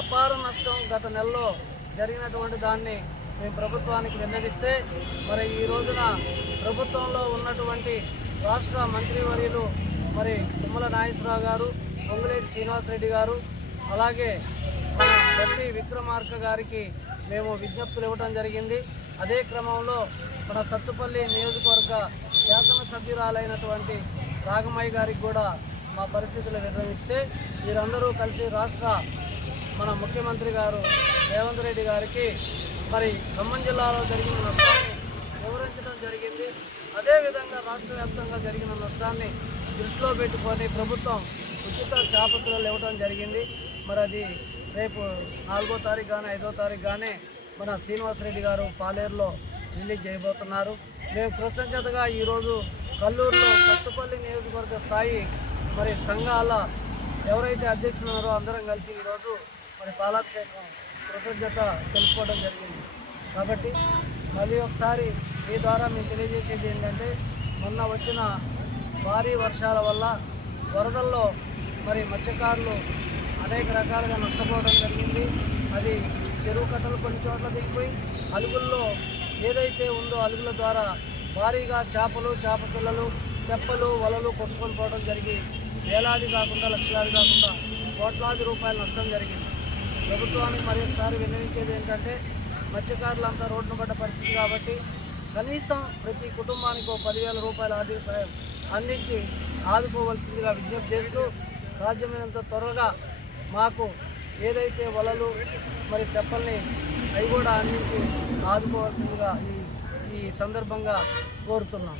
అపార నష్టం గత నెలలో జరిగినటువంటి దాన్ని మేము ప్రభుత్వానికి విన్నవిస్తే మరి ఈ రోజున ప్రభుత్వంలో ఉన్నటువంటి రాష్ట్ర మంత్రివర్యులు మరి తుమ్మల నాగేశ్వరరావు గారు పొంగులేటి శ్రీనివాసరెడ్డి గారు అలాగే మన గట్టి విక్రమార్క గారికి మేము విజ్ఞప్తులు ఇవ్వడం జరిగింది. అదే క్రమంలో మన సత్తుపల్లి నియోజకవర్గ శాసనసభ్యురాలైనటువంటి రాగమయ్య గారికి కూడా మా పరిస్థితులు విరమిస్తే వీరందరూ కలిసి రాష్ట్ర మన ముఖ్యమంత్రి గారు రేవంత్ రెడ్డి గారికి మరి ఖమ్మం జిల్లాలో జరిగిన నష్టాన్ని వివరించడం జరిగింది. అదేవిధంగా రాష్ట్ర వ్యాప్తంగా జరిగిన నష్టాన్ని దృష్టిలో పెట్టుకొని ప్రభుత్వం ఉచిత చేపత్తులు ఇవ్వడం జరిగింది. మరి అది రేపు నాలుగో తారీఖు కానీ ఐదో తారీఖు కానీ మన శ్రీనివాసరెడ్డి గారు పాలేరులో రిలీజ్ చేయబోతున్నారు. మేము కృతజ్ఞతగా ఈరోజు కల్లూరులో కొత్తపల్లి నియోజకవర్గ స్థాయి మరి సంఘాల ఎవరైతే అధ్యక్షులు ఉన్నారో అందరం కలిసి ఈరోజు మరి పాలాభిషేకం కృతజ్ఞత తెలుసుకోవడం జరిగింది. కాబట్టి మళ్ళీ ఒకసారి మీ ద్వారా మేము తెలియజేసేది ఏంటంటే మొన్న వచ్చిన భారీ వర్షాల వల్ల వరదల్లో మరి మత్స్యకారులు అనేక రకాలుగా నష్టపోవడం జరిగింది. అది చెరువు కట్టలు కొన్ని చోట్ల దిగిపోయి అలుగుల్లో ఏదైతే ఉందో అలుగుల ద్వారా భారీగా చేపలు చేప పిల్లలు తెప్పలు వలలు కొట్టుకొని పోవడం జరిగి వేలాది కాకుండా లక్షలాది కాకుండా కోట్లాది రూపాయల నష్టం జరిగింది. ప్రభుత్వానికి మరి ఒకసారి విన్నవించేది ఏంటంటే మత్స్యకారులంతా రోడ్డును పడ్డ పరిస్థితి కాబట్టి కనీసం ప్రతి కుటుంబానికి ఒక పదివేల రూపాయల ఆర్థిక సాయం అందించి ఆదుకోవాల్సిందిగా విజ్ఞప్తి చేస్తూ సాధ్యమైనంత త్వరగా మాకు ఏదైతే వలలు మరి తెప్పల్ని అవి కూడా అందించి ఆదుకోవాల్సిందిగా ఈ ఈ సందర్భంగా కోరుతున్నాం